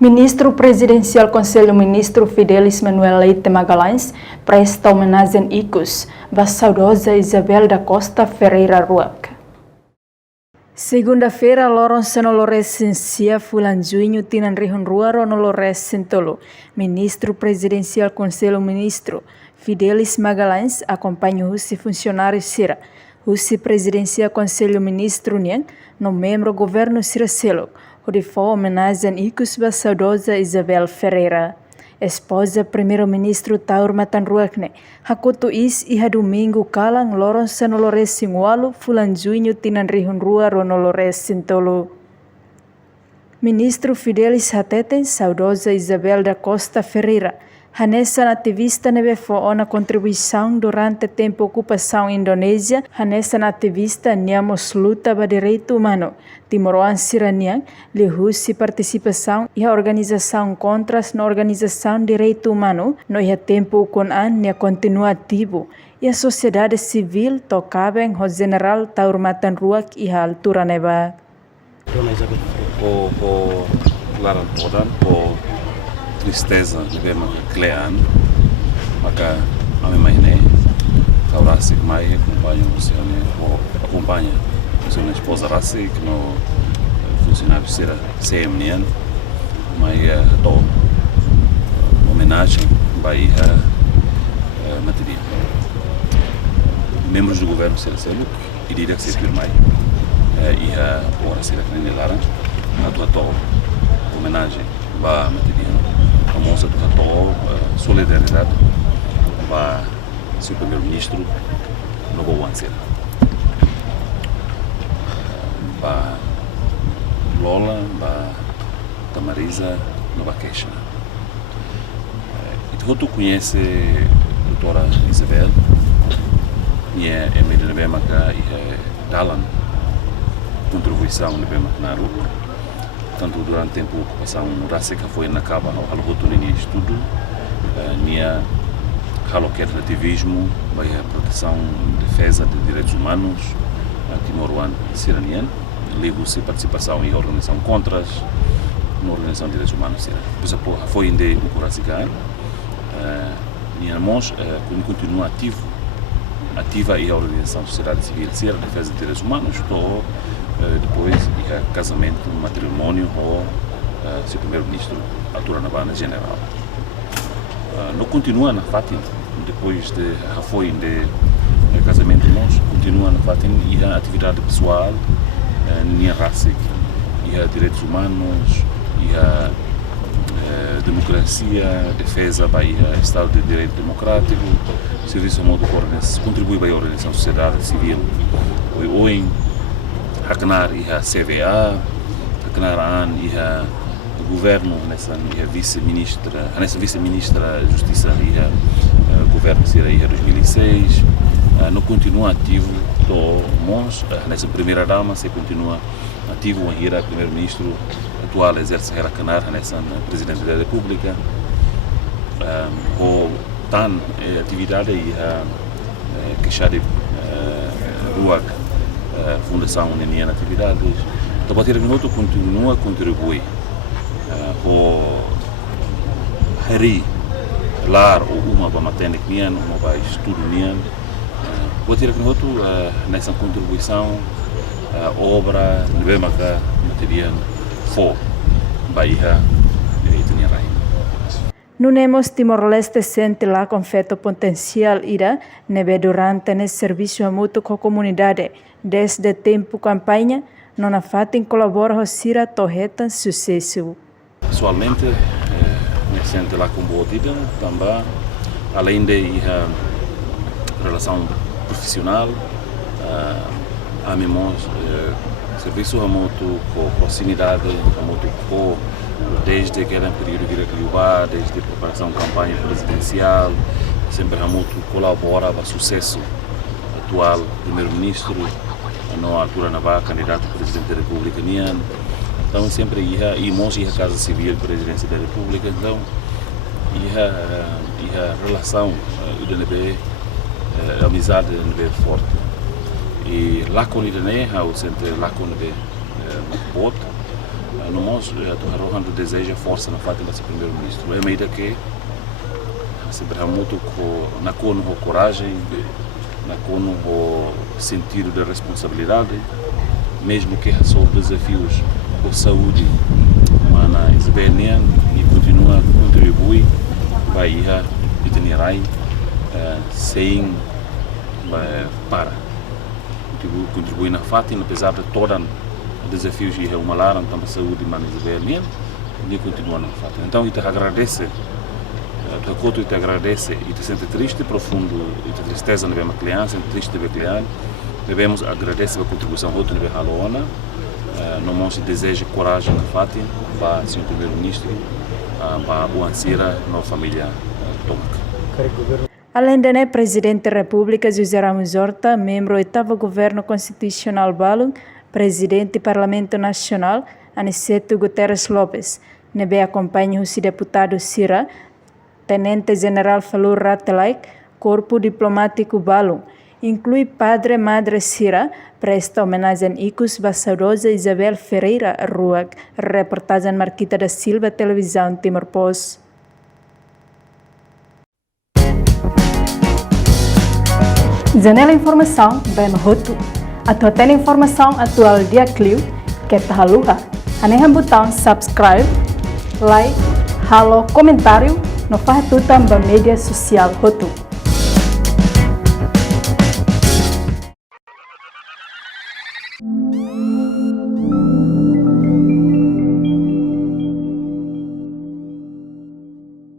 Ministro Presidencial Conselho Ministro Fidelis Manuel Leite Magalhães presta homenagem icus à saudosa Isabel da Costa Ferreira Ruac. Segunda-feira, Loronça no Loresencia Fulanjuinho Tinan Rihon Ruaro no Loresentolo. Ministro Presidencial Conselho Ministro Fidelis Magalhães acompanha o funcionário Sira. O Presidencial Conselho Ministro Nian, no membro governo Siracelo, onde foi homenagem icus à saudosa Isabel Ferreira. Esposa primeiro-ministro Taur Matanruacne, hakutu is iha domingo kalang Loronça no Loresingualo, Fulanjuinho Tinan Rihon Ruaro no Loresentolo. Ministro Fidelis Hateten, saudosa Isabel da Costa Ferreira, Hanessa ativista neve foi na contribuição durante tempo ocupação Indonésia, Hanessa ativista niamos luta para direito humano, Timoroan Siranian, lihusi participação e a organização contras na organização direito humano, no ia tempo com an nia continua ativo, e a sociedade civil tocabem o general Taur Matanruac e a altura neva. O laran todan, tristeza de ver Clean, maka ame maine, Taurasi mai acompanha o seu esposa Rasik no funcionário Sira CMN, mai do homenagem vai material. Membros do governo Sira Seluk e direção de mai e a hora Sira Clean Laran, a tua homenagem vai material. A moça do Rato, solidariedade para o seu primeiro-ministro no Boancel. Para Lola, para Tamariza, no Baqueixa. E tu conhece a doutora Isabel, e é medida bem maca e é dalan contribuição de bem maca tanto durante o tempo de ocupação Rasika foi na cava ao rotuninho estudo, minha haloquete de ativismo, a proteção e defesa de direitos humanos, Timor-Leste e Siranian, ligo-se participação em organização contras na organização de direitos humanos. Por exemplo, foi ainda o Rasika, minha mãos continua ativa e a organização da sociedade civil, a defesa de direitos humanos, estou depois de casamento, matrimônio ou seu primeiro-ministro Artur Nabana general. Não continua na Fátima, depois de foi de casamento nós continua na Fátima e a atividade pessoal, minha raça, e a direitos humanos, e a democracia, defesa para o Estado de Direito Democrático, serviço modo contribui para a organização da sociedade civil, OIN, Haknar e a CVA, Haknar e a governo nessa vice-ministra da Justiça e a governo será em 2006, não continua ativo do Mons, nessa primeira dama se continua ativo em ir a primeiro-ministro atual exerce Haknar nessa presidente da República, o tan atividade e a queixa de Ruac Fundação União Atividades, a partir de outro continua a contribuir para lar uma para maternidade nian, uma para estudo nian, a partir de outro nessa contribuição obra de material for Bahia e Tinirai. Não temos Timor-Leste sente lá com feito potencial ira neve durante nesse serviço mútuo com a comunidade desde tempo campanha não a fatem colabora com Sira torreta sucesso. Pessoalmente, me sente lá com boa vida também, além de relação profissional, a memória serviço remoto com proximidade, remoto com desde aquele período de Rio, desde a preparação da campanha presidencial, sempre remoto colabora para o sucesso atual primeiro-ministro, na altura na candidato a presidente da República Nian. Então sempre ia a Casa Civil Presidência da República, então a relação de amizade é forte. E lá com ele, o centro lá com ele, no mos Rohan do deseja força na Fátima ser primeiro-ministro. É meio que se muito na cono coragem, na cono sentido de responsabilidade, mesmo que sobre desafios com saúde, mas na Isabelian e continua a contribuir para ir a itinerário sem para contribuir na Fátima, apesar de todos os desafios que o malaram também saúde mas Isabelian e continua na Fátima. Então eu te agradeço, eu te agradece e te sente triste, profundo, e te tristeza na minha criança, triste na criança. Devemos agradecer a contribuição outra na Haloana, no monte desejo coragem na Fátima, para o senhor primeiro-ministro, para o Ansira, na família Tomac. Além de presidente da República José Ramos Horta, membro do oitavo governo constitucional Balung, presidente do Parlamento Nacional Aniceto Guterres Lopes, nebe acompanha o deputado Sira, tenente general Falur Ratelaik, corpo diplomático Balung, inclui Padre Madre Sira, presta homenagem Icus Bassarosa Isabel Ferreira Ruag, reportagem Marquita da Silva, televisão Timor Post. Janela Informação, bem roto. A tua informação atual dia Clio, que é tahaluha. Aneha botão subscribe, like, halo, comentário, no faz tu também mídia social roto.